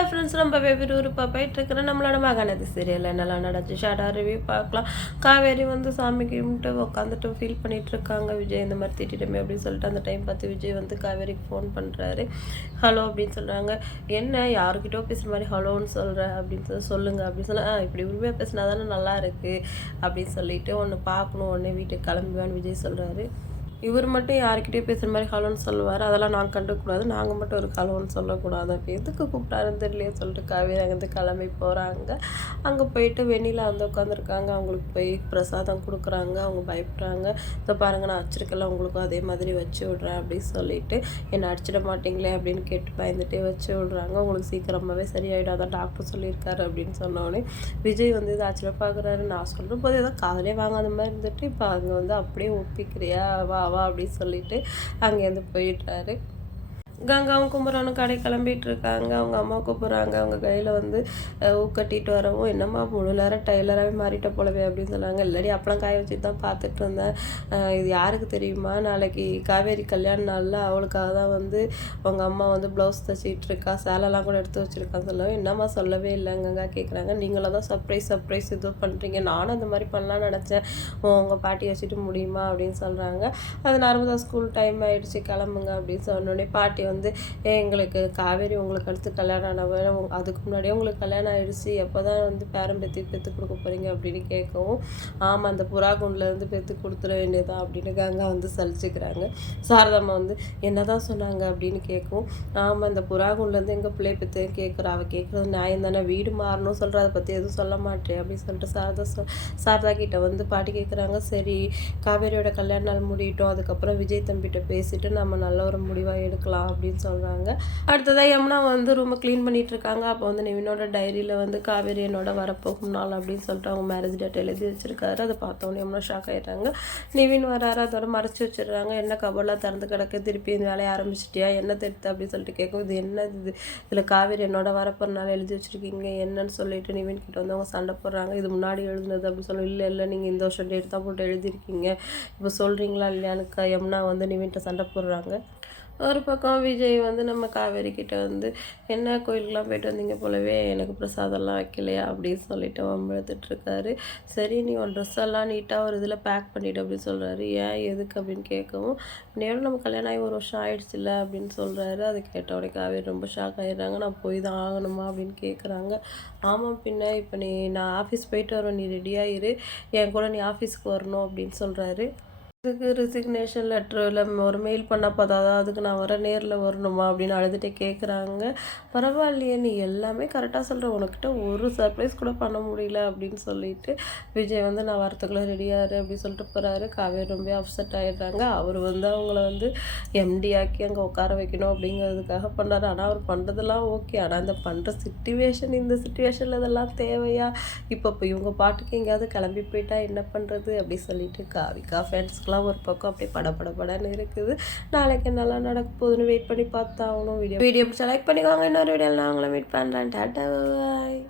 Hello friends நம்ம வெவ்வேறு ஊருப்பா போயிட்டுருக்குற நம்மளோட மகாநதி சீரியல் என்னெல்லாம் நடந்துச்சு? ஷாடா ரிவ்யூ பார்க்கலாம். காவேரி வந்து சாமி கும்பிட்டு உட்காந்துட்டு ஃபீல் பண்ணிகிட்ருக்காங்க இருக்காங்க விஜய் இந்த மாதிரி திட்டிட்டமே அப்படின்னு சொல்லிட்டு அந்த டைம் பார்த்து விஜய் வந்து காவேரிக்கு ஃபோன் பண்ணுறாரு ஹலோ அப்படின்னு சொல்கிறாங்க என்ன யாருக்கிட்டோ பேசுகிற மாதிரி ஹலோன்னு சொல்கிற அப்படின்னு சொல்லி சொல்லுங்கள் அப்படின்னு சொல்ல ஆ இப்படி உரிமையாக பேசினா தானே நல்லா இருக்குது அப்படின்னு சொல்லிட்டு ஒன்று பார்க்கணும். ஒன்று வீட்டுக்கு கிளம்புவான்னு விஜய் சொல்கிறாரு இவர் மட்டும் யார்கிட்டயும் பேசுகிற மாதிரி ஹலோன்னு சொல்லுவார். அதெல்லாம் நாங்கள் கண்டுக்கூடாது நாங்கள் மட்டும் ஒரு ஹலோன்னு சொல்லக்கூடாது. அப்போ எதுக்கு கூப்பிட்டாருன்னு தெரியலையே சொல்லிட்டு காவேரி அங்கேருந்து கிளம்பி போகிறாங்க அங்கே போயிட்டு வெளியில் வந்து உட்காந்துருக்காங்க அவங்களுக்கு போய் பிரசாதம் கொடுக்குறாங்க. அவங்க பயப்படுறாங்க. இதை பாருங்கள் நான் அடிச்சிருக்கல உங்களுக்கும் அதே மாதிரி வச்சு விட்றேன் அப்படின்னு சொல்லிட்டு என்னை அடிச்சிட மாட்டீங்களே அப்படின்னு கேட்டு பயந்துட்டே வச்சு விட்றாங்க. உங்களுக்கு சீக்கிரமாகவே சரியாயிடும். அதான் டாக்டர் சொல்லியிருக்காரு அப்படின்னு சொன்னோடனே விஜய் வந்து இதை ஆச்சரியம் பார்க்குறாரு நான் சொல்கிற போது ஏதோ காதலே வாங்காத மாதிரி இருந்துட்டு இப்போ அங்கே வந்து அப்படியே ஒப்பிக்கிறியா? வா வா அப்படின்னு சொல்லிட்டு அங்கேருந்து போயிட்டாரு. கங்காவும் கும்புறானும் கடை கிளம்பிட்டு இருக்காங்க அவங்க அம்மா கூப்பிட்றாங்க. அவங்க கையில் வந்து ஊக்கட்டிட்டு வரவும் என்னம்மா முழு நேரம் டைலராகவே மாறிட்ட போலவே அப்படின்னு சொன்னாங்க. இல்லாடி அப்பளம் காய வச்சு தான் பார்த்துட்டு இருந்தேன். இது யாருக்கு தெரியுமா? நாளைக்கு காவேரி கல்யாண நாளில் அவளுக்காக தான் வந்து உங்கள் அம்மா வந்து ப்ளவுஸ் தைச்சிட்டு இருக்கா. சேலைலாம் கூட எடுத்து வச்சுருக்கான்னு சொல்லவும் என்னம்மா சொல்லவே இல்லைங்கங்க கேட்குறாங்க நீங்களும் தான் சர்ப்ரைஸ் சர்ப்ரைஸ் இது பண்ணுறீங்க நானும் அந்த மாதிரி பண்ணலாம்னு நினச்சேன். உங்கள் பாட்டி வச்சுட்டு முடியுமா? அப்படின்னு சொல்கிறாங்க அது நர்மதா ஸ்கூல் டைம் ஆகிடுச்சு கிளம்புங்க அப்படின்னு சொன்னோடனே பாட்டி வந்து எங்களுக்கு காவேரி உங்களுக்கு அடுத்து கல்யாணம் ஆனவ அதுக்கு முன்னாடியே உங்களுக்கு கல்யாணம் ஆயிடுச்சு. எப்போ தான் வந்து பேரம் பெற்று பெற்று கொடுக்க போகிறீங்க அப்படின்னு கேட்கவும் ஆமாம் அந்த புறா குண்டுலேருந்து பெற்று கொடுத்துட வேண்டியதான் அப்படின்னு கங்கா வந்து சலிச்சுக்கிறாங்க. சாரதாம்மா வந்து என்ன தான் சொன்னாங்க? அப்படின்னு கேட்கவும் ஆமாம் இந்த புறா குண்டுலேருந்து எங்கள் பிள்ளை பெற்று கேட்குறா அவள் கேட்குறது நியாயம் தானே. வீடு மாறணும் சொல்கிற அதை பற்றி எதுவும் சொல்ல மாட்டேன். அப்படின்னு சொல்லிட்டு சாரதா சொ சாரதா கிட்ட வந்து பாட்டி கேட்குறாங்க சரி காவேரியோட கல்யாண நாள் முடியட்டும். அதுக்கப்புறம் விஜய் தம்பிகிட்ட பேசிட்டு நம்ம நல்ல ஒரு முடிவாக எடுக்கலாம். அப்படின்னு சொல்கிறாங்க அடுத்ததாக யமுனா வந்து ரூமை க்ளீன் பண்ணிகிட்ருக்காங்க அப்போ வந்து நிவினோட டைரியில் வந்து காவேரி என்னோட வரப்போகும் நாள் அப்படின்னு சொல்லிட்டு அவங்க மேரேஜ் டேட் எழுதி வச்சுருக்காரு. அதை பார்த்தோன்னே யமுனா ஷாக் ஆயிட்டாங்க. நிவின் வராரு அதோட மறைச்சி வச்சிடுறாங்க. என்ன கபர்லாம் திறந்து கிடக்கு? திருப்பி இந்த வேலையை ஆரம்பிச்சிட்டியா? என்ன தெரித்து அப்படின்னு சொல்லிட்டு கேட்கும். இது என்ன இது? இதில் காவேரி என்னோட வரப்போகிற நாள் எழுதி வச்சுருக்கீங்க. என்னன்னு சொல்லிட்டு நிவின் கிட்ட வந்து அவங்க சண்டை போடுறாங்க. இது முன்னாடி எழுதுனது அப்படின்னு சொல்லி இல்லை இல்லை நீங்கள் இந்த வருஷம் டேட் தான் போட்டு எழுதியிருக்கீங்க. இப்போ சொல்கிறீங்களா இல்லையானுக்கா யமுனா வந்து நிவின்ட்ட சண்டை போடுறாங்க. ஒரு பக்கம் விஜய் வந்து நம்ம காவேரிக்கிட்ட வந்து என்ன கோயிலுக்கெலாம் போயிட்டு வந்தீங்க போலவே? எனக்கு பிரசாதம்லாம் வைக்கலையா? அப்படின்னு சொல்லிட்டு வம்பெழுத்துட்டு இருக்காரு. சரி நீ உன் ட்ரெஸ் எல்லாம் நீட்டாக ஒரு இதில் பேக் பண்ணிவிட்டு அப்படின்னு சொல்கிறாரு ஏன்? எதுக்கு? அப்படின்னு கேட்கவும் நேரம் நம்ம கல்யாணம் ஆகி ஒரு வருஷம் ஆயிடுச்சுல்ல? அப்படின்னு சொல்கிறாரு அதை கேட்ட உடனே காவேரி ரொம்ப ஷாக் ஆகிடுறாங்க நான் போய் தான் ஆகணுமா? அப்படின்னு கேட்குறாங்க ஆமாம் பின்ன இப்போ நீ நான் ஆஃபீஸ் போயிட்டு வரேன் நீ ரெடியாகிரு என் கூட நீ ஆஃபீஸ்க்கு வரணும் அப்படின்னு சொல்கிறாரு இதுக்கு ரிசிக்னேஷன் லெட்ரு இல்லை ஒரு மெயில் பண்ணால் பார்த்தாதான் அதுக்கு நான் வர நேரில் வரணுமா அப்படின்னு அழுதுகிட்டே கேட்குறாங்க பரவாயில்லையே நீ எல்லாமே கரெக்டாக சொல்கிற உனக்கிட்ட ஒரு சர்ப்ரைஸ் கூட பண்ண முடியல அப்படின்னு சொல்லிட்டு விஜய் வந்து நான் வரத்துக்குள்ளே ரெடியாரு அப்படின்னு சொல்லிட்டு போகிறாரு காவேரி ரொம்ப அப்செட் ஆகிடுறாங்க அவர் வந்து அவங்கள வந்து எம்டி ஆக்கி அங்கே உட்கார வைக்கணும் அப்படிங்கிறதுக்காக பண்ணார். ஆனால் அவர் பண்ணுறதெல்லாம் ஓகே ஆனால் அந்த பண்ணுற சுச்சுவேஷன் இந்த சுச்சுவேஷனில் இதெல்லாம் தேவையா? இப்போ இப்போ இவங்க பாட்டுக்கு எங்கேயாவது கிளம்பி போயிட்டா என்ன பண்ணுறது அப்படி சொல்லிட்டு காவிக்கா ஃப்ரெண்ட்ஸ் எனக்குலாம் ஒரு பக்கம் அப்படியே பட பட படன்னு இருக்குது. நாளைக்கு என்னெல்லாம் நடக்க போகுதுன்னு வெயிட் பண்ணி பார்த்தாகணும். வீடியோ வீடியோ செலக்ட் பண்ணிக்கோங்க. இன்னொரு வீடியோவில் நான் உங்களை மீட் பண்ணுறேன் டாட்டா பாய்